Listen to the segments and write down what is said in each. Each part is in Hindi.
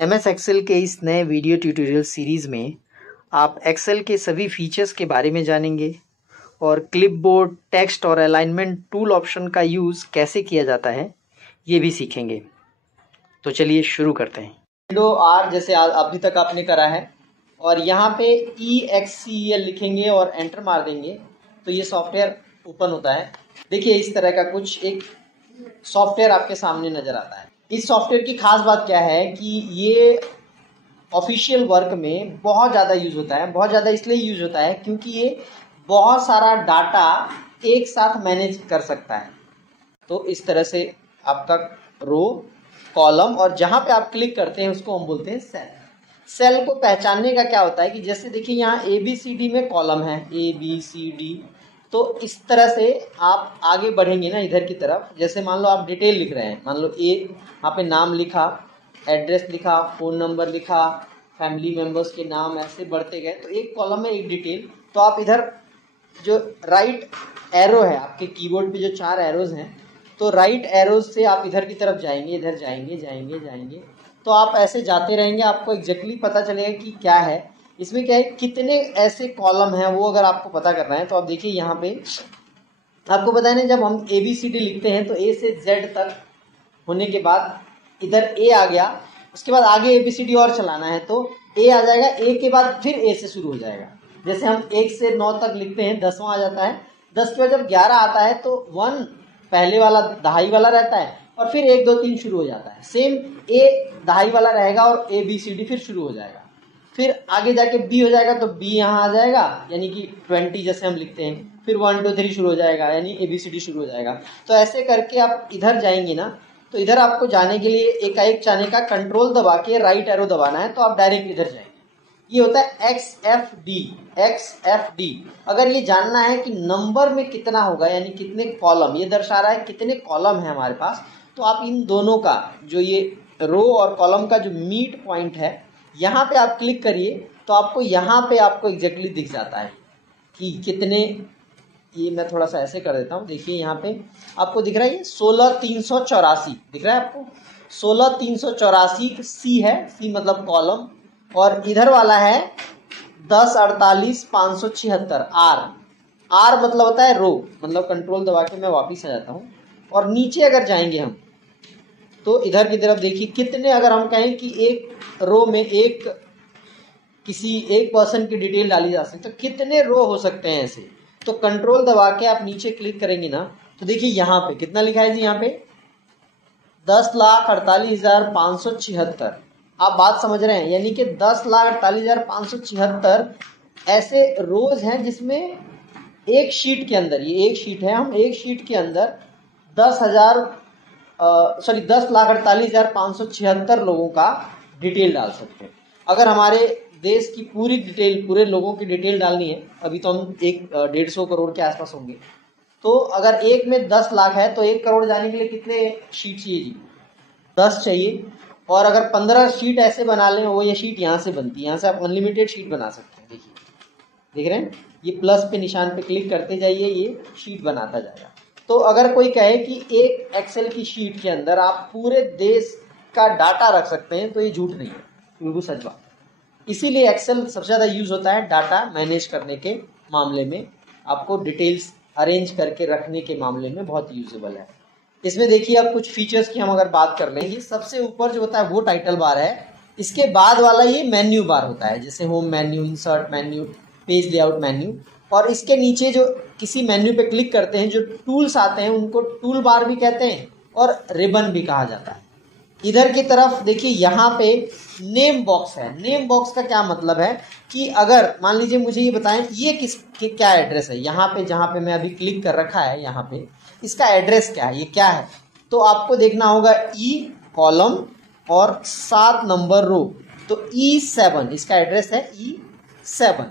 MS एक्सेल के इस नए वीडियो ट्यूटोरियल सीरीज़ में आप एक्सेल के सभी फीचर्स के बारे में जानेंगे और क्लिपबोर्ड, टेक्स्ट और अलाइनमेंट टूल ऑप्शन का यूज़ कैसे किया जाता है ये भी सीखेंगे। तो चलिए शुरू करते हैं। विंडो R जैसे अभी तक आपने करा है और यहाँ पे EXCEL लिखेंगे और एंटर मार देंगे तो ये सॉफ्टवेयर ओपन होता है। देखिए इस तरह का कुछ एक सॉफ्टवेयर आपके सामने नज़र आता है। इस सॉफ्टवेयर की खास बात क्या है कि ये ऑफिशियल वर्क में बहुत ज़्यादा यूज़ होता है। बहुत ज़्यादा इसलिए यूज़ होता है क्योंकि ये बहुत सारा डाटा एक साथ मैनेज कर सकता है। तो इस तरह से आपका रो, कॉलम और जहाँ पे आप क्लिक करते हैं उसको हम बोलते हैं सेल। सेल को पहचानने का क्या होता है कि जैसे देखिए यहाँ ABCD में कॉलम है ABCD, तो इस तरह से आप आगे बढ़ेंगे ना इधर की तरफ। जैसे मान लो आप डिटेल लिख रहे हैं, मान लो यहाँ पे नाम लिखा, एड्रेस लिखा, फ़ोन नंबर लिखा, फैमिली मेम्बर्स के नाम, ऐसे बढ़ते गए तो एक कॉलम में एक डिटेल। तो आप इधर जो राइट एरो है आपके कीबोर्ड पे जो 4 एरोज हैं, तो राइट एरोज से आप इधर की तरफ जाएंगे, इधर जाएंगे जाएंगे जाएंगे तो आप ऐसे जाते रहेंगे। आपको एग्जैक्टली पता चलेगा कि क्या है इसमें, क्या है, कितने ऐसे कॉलम हैं वो अगर आपको पता करना है। तो आप देखिए यहाँ पे आपको पता है ना, जब हम ABCD लिखते हैं तो A से Z तक होने के बाद इधर A आ गया, उसके बाद आगे ABCD और चलाना है तो A आ जाएगा, A के बाद फिर A से शुरू हो जाएगा। जैसे हम 1 से 9 तक लिखते हैं, 10वां आ जाता है, 10 के बाद जब 11 आता है तो 1 पहले वाला दहाई वाला रहता है और फिर 1 2 3 शुरू हो जाता है। सेम A दहाई वाला रहेगा और ABCD फिर शुरू हो जाएगा। फिर आगे जाके B हो जाएगा तो B यहाँ आ जाएगा, यानी कि 20 जैसे हम लिखते हैं, फिर 1 2 3 शुरू हो जाएगा, यानी ABCD शुरू हो जाएगा। तो ऐसे करके आप इधर जाएंगे ना, तो इधर आपको जाने के लिए एकाएक जाने का कंट्रोल दबा के राइट एरो दबाना है तो आप डायरेक्ट इधर जाएंगे। ये होता है XFD। अगर ये जानना है कि नंबर में कितना होगा, यानी कितने कॉलम, ये दर्शा रहा है कितने कॉलम है हमारे पास, तो आप इन दोनों का जो ये रो और कॉलम का जो मीट पॉइंट है यहाँ पे आप क्लिक करिए तो आपको यहाँ पे आपको एग्जैक्टली दिख जाता है कि कितने। ये मैं थोड़ा सा ऐसे कर देता हूँ, देखिए यहाँ पे आपको दिख रहा है ये 16384 दिख रहा है आपको। 16384 C है, C मतलब कॉलम, और इधर वाला है 1048576 R मतलब होता है रो, मतलब कंट्रोल दबा के मैं वापिस आ जाता हूँ। और नीचे अगर जाएंगे हम तो इधर की तरफ देखिए कितने, अगर हम कहें कि एक रो में किसी एक पर्सन की डिटेल डाली जा सकती है तो कितने रो हो सकते हैं ऐसे। तो कंट्रोल दबा के आप नीचे क्लिक करेंगे ना तो देखिए यहाँ पे कितना लिखा है जी, यहाँ पे 10,48,576। आप बात समझ रहे हैं, यानी कि 10,48,576 ऐसे रोज हैं जिसमें एक शीट के अंदर, ये एक शीट है, हम एक शीट के अंदर 10,48,576 लोगों का डिटेल डाल सकते हैं। अगर हमारे देश की पूरी डिटेल, पूरे लोगों की डिटेल डालनी है, अभी तो हम 150 करोड़ के आसपास होंगे, तो अगर एक में 10 लाख है तो 1 करोड़ जाने के लिए कितने शीट चाहिए जी? 10 चाहिए। और अगर 15 शीट ऐसे बना लें, वो ये शीट यहाँ से बनती है, यहाँ से आप अनलिमिटेड शीट बना सकते हैं। देखिए देख रहे हैं, ये प्लस पे निशान पे क्लिक करते जाइए, ये शीट बनाता जाएगा। तो अगर कोई कहे कि एक एक्सेल की शीट के अंदर आप पूरे देश का डाटा रख सकते हैं तो ये झूठ नहीं है, बिल्कुल सच बात। इसीलिए एक्सेल सबसे ज़्यादा यूज होता है डाटा मैनेज करने के मामले में, आपको डिटेल्स अरेंज करके रखने के मामले में बहुत यूजेबल है। इसमें देखिए अब कुछ फीचर्स की हम अगर बात कर लें, ये सबसे ऊपर जो होता है वो टाइटल बार है, इसके बाद वाला ये मेन्यू बार होता है, जैसे home menu, insert menu, page layout menu. और इसके नीचे जो किसी मेन्यू पे क्लिक करते हैं जो टूल्स आते हैं उनको टूल बार भी कहते हैं और रिबन भी कहा जाता है। इधर की तरफ देखिए यहाँ पे नेम बॉक्स है। नेम बॉक्स का क्या मतलब है कि अगर मान लीजिए मुझे ये बताएं ये क्या एड्रेस है, यहाँ पे जहाँ पे मैं अभी क्लिक कर रखा है, यहाँ पे इसका एड्रेस क्या है, ये क्या है, तो आपको देखना होगा E कॉलम और 7 नंबर रो, तो E7 इसका एड्रेस है, E7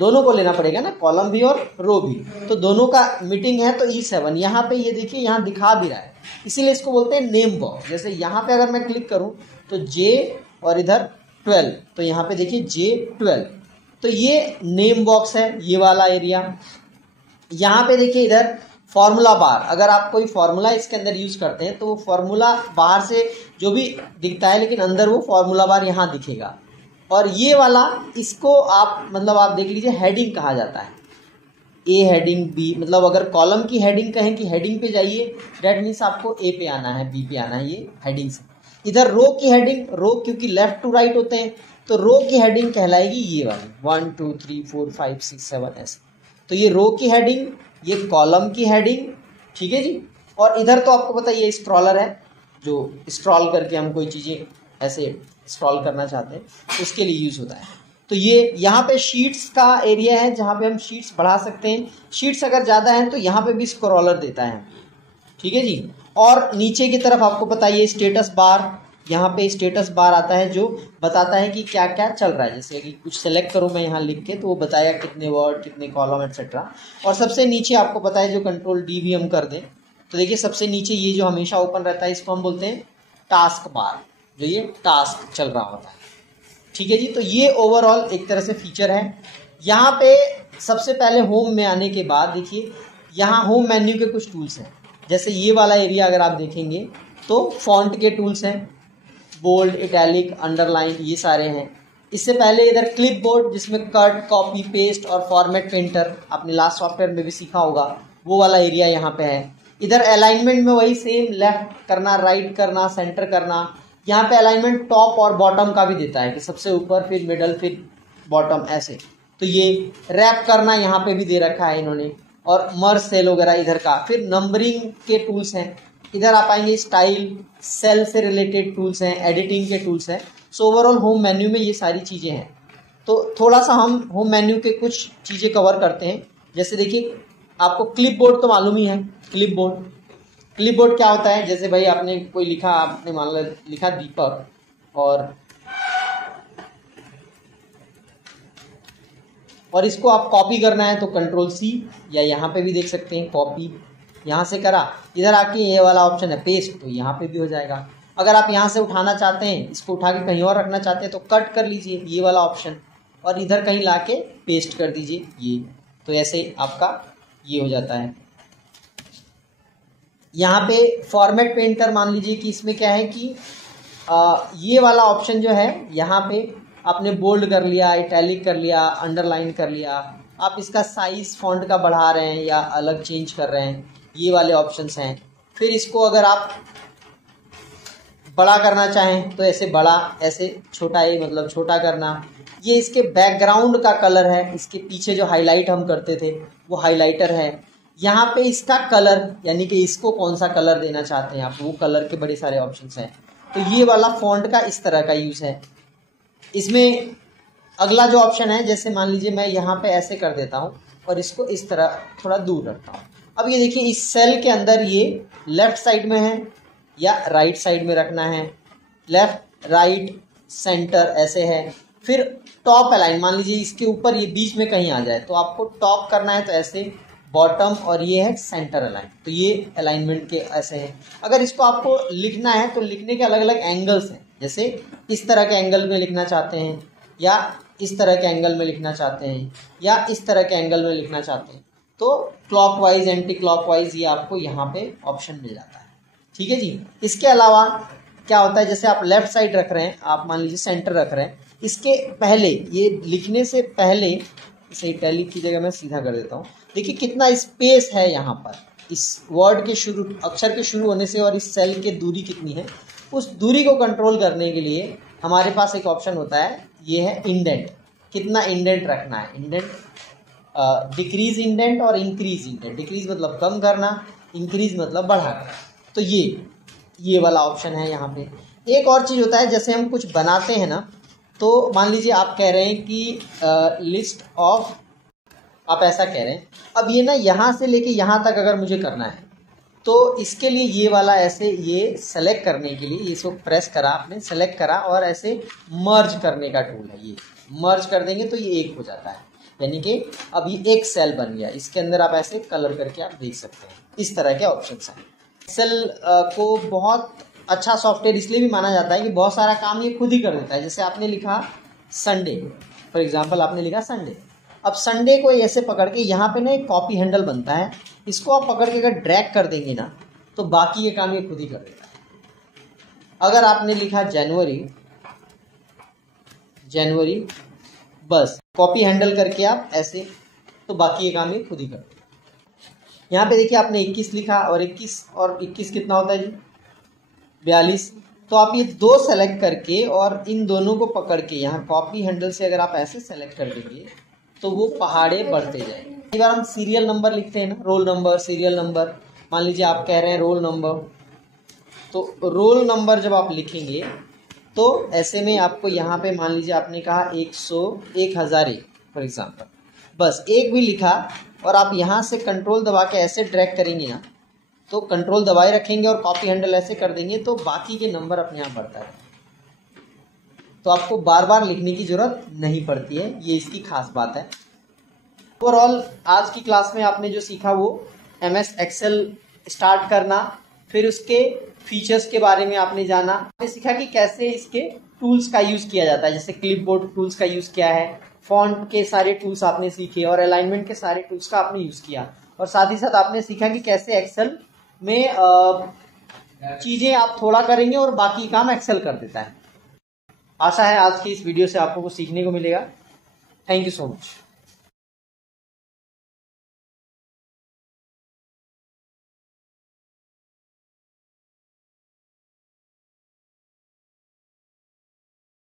दोनों को लेना पड़ेगा ना, कॉलम भी और रो भी, तो दोनों का मीटिंग है तो E7। यहाँ पे ये देखिए यहाँ दिखा भी रहा है, इसीलिए इसको बोलते हैं नेम बॉक्स। जैसे यहाँ पे अगर मैं क्लिक करूँ तो J और इधर 12, तो यहाँ पे देखिए J12, तो ये नेम बॉक्स है, ये वाला एरिया। यहाँ पे देखिए इधर फॉर्मूला बार, अगर आप कोई फॉर्मूला इसके अंदर यूज करते हैं तो वो फॉर्मूला बाहर से जो भी दिखता है लेकिन अंदर वो फॉर्मूला बार यहाँ दिखेगा। और ये वाला इसको आप मतलब आप देख लीजिए हेडिंग कहा जाता है, ए हेडिंग बी, मतलब अगर कॉलम की हेडिंग कहें कि हेडिंग पे जाइए डेट मीन्स आपको ए पे आना है, बी पे आना है, ये हेडिंग से। इधर रो की हेडिंग, रो क्योंकि लेफ्ट टू राइट होते हैं तो रो की हेडिंग कहलाएगी ये वाली 1 2 3 4 5 6 7 ऐसे। तो ये रो की हेडिंग, ये कॉलम की हेडिंग, ठीक है जी। और इधर तो आपको पता ये स्क्रॉलर है, जो स्क्रॉल करके हम कोई चीज़ें ऐसे स्क्रॉल करना चाहते हैं उसके लिए यूज होता है। तो ये यहाँ पे शीट्स का एरिया है जहाँ पे हम शीट्स बढ़ा सकते हैं। शीट्स अगर ज़्यादा हैं तो यहाँ पे भी स्क्रॉलर देता है, ठीक है जी। और नीचे की तरफ आपको पता है ये स्टेटस बार, यहाँ पे स्टेटस बार आता है जो बताता है कि क्या क्या चल रहा है। जैसे कि कुछ सेलेक्ट करूँ मैं यहाँ लिख के तो वो बताएगा कितने वर्ड, कितने कॉलम एक्सेट्रा। और सबसे नीचे आपको पता है जो कंट्रोल डी भी हम कर दें तो देखिए सबसे नीचे ये जो हमेशा ओपन रहता है इसको हम बोलते हैं टास्क बार, जो ये टास्क चल रहा होता है, ठीक है जी। तो ये ओवरऑल एक तरह से फीचर है। यहाँ पे सबसे पहले होम में आने के बाद देखिए यहाँ होम मेन्यू के कुछ टूल्स हैं। जैसे ये वाला एरिया अगर आप देखेंगे तो फॉन्ट के टूल्स हैं, बोल्ड, इटैलिक, अंडरलाइन, ये सारे हैं। इससे पहले इधर क्लिप बोर्ड जिसमें कट, कॉपी, पेस्ट और फॉर्मेट पेंटर आपने लास्ट सॉफ्टवेयर में भी सीखा होगा, वो वाला एरिया यहाँ पे है। इधर अलाइनमेंट में वही सेम, लेफ्ट करना, राइट करना, सेंटर करना। यहाँ पे अलाइनमेंट टॉप और बॉटम का भी देता है कि सबसे ऊपर फिर मिडल फिर बॉटम ऐसे। तो ये रैप करना यहाँ पे भी दे रखा है इन्होंने, और मर्ज सेल वगैरह इधर का। फिर नंबरिंग के टूल्स हैं, इधर आप आएंगे स्टाइल, सेल से रिलेटेड टूल्स हैं, एडिटिंग के टूल्स हैं। सो ओवरऑल होम मेन्यू में ये सारी चीज़ें हैं। तो थोड़ा सा हम होम मेन्यू के कुछ चीज़ें कवर करते हैं। जैसे देखिए आपको क्लिप बोर्ड तो मालूम ही है, क्लिप बोर्ड। क्लिप बोर्ड क्या होता है, जैसे भाई आपने कोई लिखा, आपने मान लो लिखा दीपक, और इसको आप कॉपी करना है तो कंट्रोल सी, या यहाँ पे भी देख सकते हैं कॉपी, यहाँ से करा, इधर आके ये वाला ऑप्शन है पेस्ट, तो यहाँ पे भी हो जाएगा। अगर आप यहाँ से उठाना चाहते हैं, इसको उठा के कहीं और रखना चाहते हैं तो कट कर लीजिए ये वाला ऑप्शन, और इधर कहीं ला के पेस्ट कर दीजिए ये, तो ऐसे आपका ये हो जाता है। यहाँ पे फॉर्मेट पेंटर मान लीजिए कि इसमें क्या है कि ये वाला ऑप्शन जो है यहाँ पे आपने बोल्ड कर लिया, इटैलिक कर लिया, अंडरलाइन कर लिया, आप इसका साइज फॉन्ट का बढ़ा रहे हैं या अलग चेंज कर रहे हैं, ये वाले ऑप्शंस हैं। फिर इसको अगर आप बड़ा करना चाहें तो ऐसे बड़ा, ऐसे छोटा, ये मतलब छोटा करना। ये इसके बैकग्राउंड का कलर है, इसके पीछे जो हाईलाइट हम करते थे वो हाईलाइटर है। यहाँ पे इसका कलर, यानी कि इसको कौन सा कलर देना चाहते हैं आप, वो कलर के बड़े सारे ऑप्शंस हैं। तो ये वाला फॉन्ट का इस तरह का यूज़ है। इसमें अगला जो ऑप्शन है, जैसे मान लीजिए मैं यहाँ पे ऐसे कर देता हूँ और इसको इस तरह थोड़ा दूर रखता हूँ। अब ये देखिए इस सेल के अंदर ये लेफ्ट साइड में है या राइट साइड में रखना है, लेफ्ट, राइट, सेंटर ऐसे है। फिर टॉप अलाइन, मान लीजिए इसके ऊपर ये बीच में कहीं आ जाए तो आपको टॉप करना है तो ऐसे, बॉटम, और ये है सेंटर अलाइन, तो ये अलाइनमेंट के ऐसे हैं। अगर इसको आपको लिखना है तो लिखने के अलग अलग एंगल्स हैं, जैसे इस तरह के एंगल में लिखना चाहते हैं, या इस तरह के एंगल में लिखना चाहते हैं, या इस तरह के एंगल में लिखना चाहते हैं, तो क्लॉकवाइज, एंटी क्लॉकवाइज, ये आपको यहाँ पे ऑप्शन मिल जाता है, ठीक है जी। इसके अलावा क्या होता है, जैसे आप लेफ्ट साइड रख रहे हैं, आप मान लीजिए सेंटर रख रहे हैं, इसके पहले, ये लिखने से पहले, इसे इटैलिक की जगह मैं सीधा कर देता हूँ, देखिए कितना स्पेस है यहाँ पर, इस वर्ड के शुरू, अक्षर के शुरू होने से और इस सेल के दूरी कितनी है, उस दूरी को कंट्रोल करने के लिए हमारे पास एक ऑप्शन होता है, ये है इंडेंट। कितना इंडेंट रखना है, इंडेंट, डिक्रीज इंडेंट और इंक्रीज इंडेंट। डिक्रीज मतलब कम करना, इंक्रीज मतलब बढ़ाना। तो ये वाला ऑप्शन है यहाँ पे। एक और चीज़ होता है, जैसे हम कुछ बनाते हैं ना, तो मान लीजिए आप कह रहे हैं कि लिस्ट ऑफ, आप ऐसा कह रहे हैं, अब ये ना यहाँ से लेके यहाँ तक अगर मुझे करना है तो इसके लिए ये वाला ऐसे, ये सेलेक्ट करने के लिए इसको प्रेस करा आपने, सेलेक्ट करा और ऐसे मर्ज करने का टूल है, ये मर्ज कर देंगे तो ये एक हो जाता है, यानी कि अब ये एक सेल बन गया। इसके अंदर आप ऐसे कलर करके आप देख सकते हैं, इस तरह के ऑप्शंस हैं। एक्सेल को बहुत अच्छा सॉफ्टवेयर इसलिए भी माना जाता है कि बहुत सारा काम ये खुद ही कर देता है। जैसे आपने लिखा संडे, फॉर एग्जांपल आपने लिखा संडे, अब संडे को ऐसे पकड़ के यहाँ पे ना एक कॉपी हैंडल बनता है, इसको आप पकड़ के अगर ड्रैग कर देंगे ना तो बाकी ये काम ये खुद ही कर देगा। अगर आपने लिखा जनवरी बस कॉपी हैंडल करके आप ऐसे, तो बाकी ये काम ये खुद ही कर देगा। यहाँ पे देखिए आपने 21 लिखा और 21 कितना होता है जी 42। तो आप ये दो सेलेक्ट करके और इन दोनों को पकड़ के यहाँ कॉपी हैंडल से अगर आप ऐसे सेलेक्ट कर देंगे तो वो पहाड़े बढ़ते जाएंगे। कई बार हम सीरियल नंबर लिखते हैं ना, रोल नंबर, सीरियल नंबर। मान लीजिए आप कह रहे हैं रोल नंबर, तो रोल नंबर जब आप लिखेंगे तो ऐसे में आपको यहाँ पे मान लीजिए आपने कहा 1001 फॉर एग्जाम्पल, बस एक भी लिखा और आप यहाँ से कंट्रोल दबा के ऐसे ड्रैग करेंगे ना, तो कंट्रोल दबाए रखेंगे और कॉपी हैंडल ऐसे कर देंगे तो बाकी के नंबर अपने आप बढ़ता है। तो आपको बार बार लिखने की जरूरत नहीं पड़ती है, ये इसकी खास बात है। ओवरऑल आज की क्लास में आपने जो सीखा वो MS एक्सेल स्टार्ट करना, फिर उसके फीचर्स के बारे में आपने जाना। आपने सीखा कि कैसे इसके टूल्स का यूज किया जाता है, जैसे क्लिपबोर्ड टूल्स का यूज किया है, फॉन्ट के सारे टूल्स आपने सीखे और अलाइनमेंट के सारे टूल्स का आपने यूज किया, और साथ ही साथ आपने सीखा कि कैसे एक्सेल में चीजें आप थोड़ा करेंगे और बाकी काम एक्सेल कर देता है। आशा है आज की इस वीडियो से आपको कुछ सीखने को मिलेगा। Thank you so much.